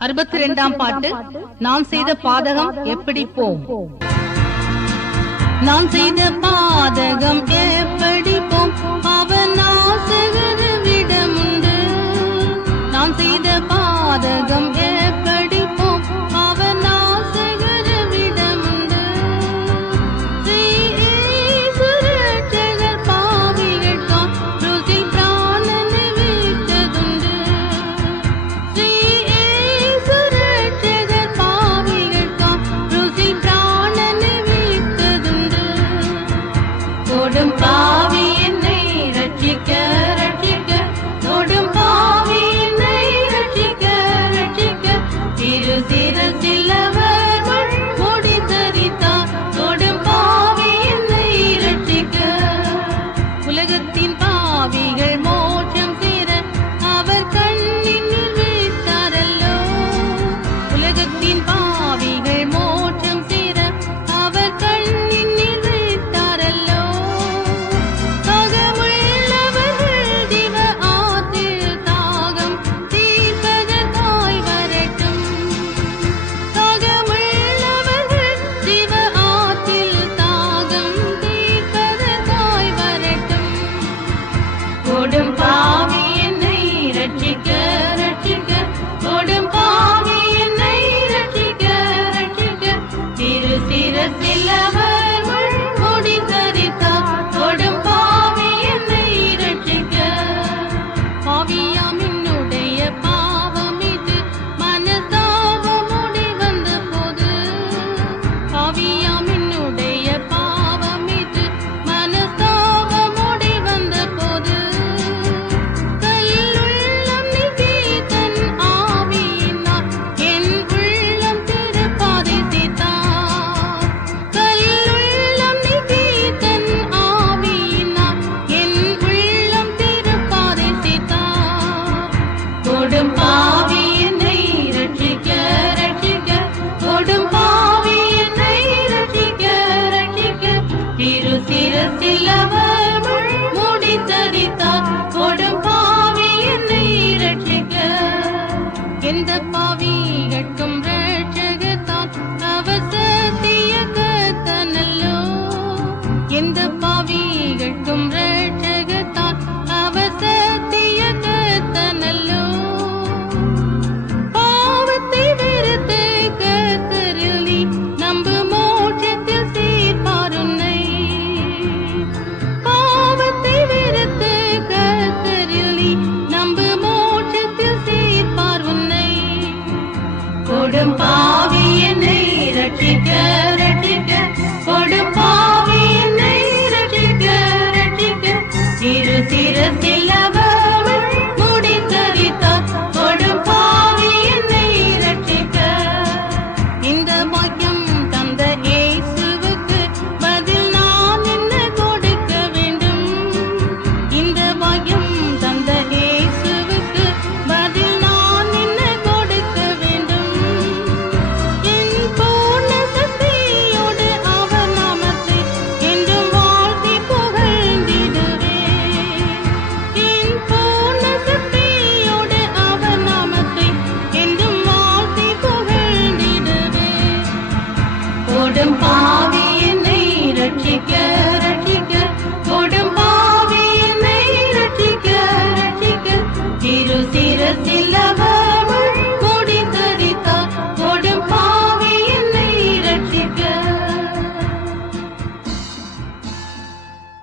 அறுபத்தி ரெண்டாம் பாட்டு நான் செய்த பாதகம் எப்படி போம் நான் செய்த பாதகம் ஆவிகள் படும் பாவி என்னை ரட்சிக்க them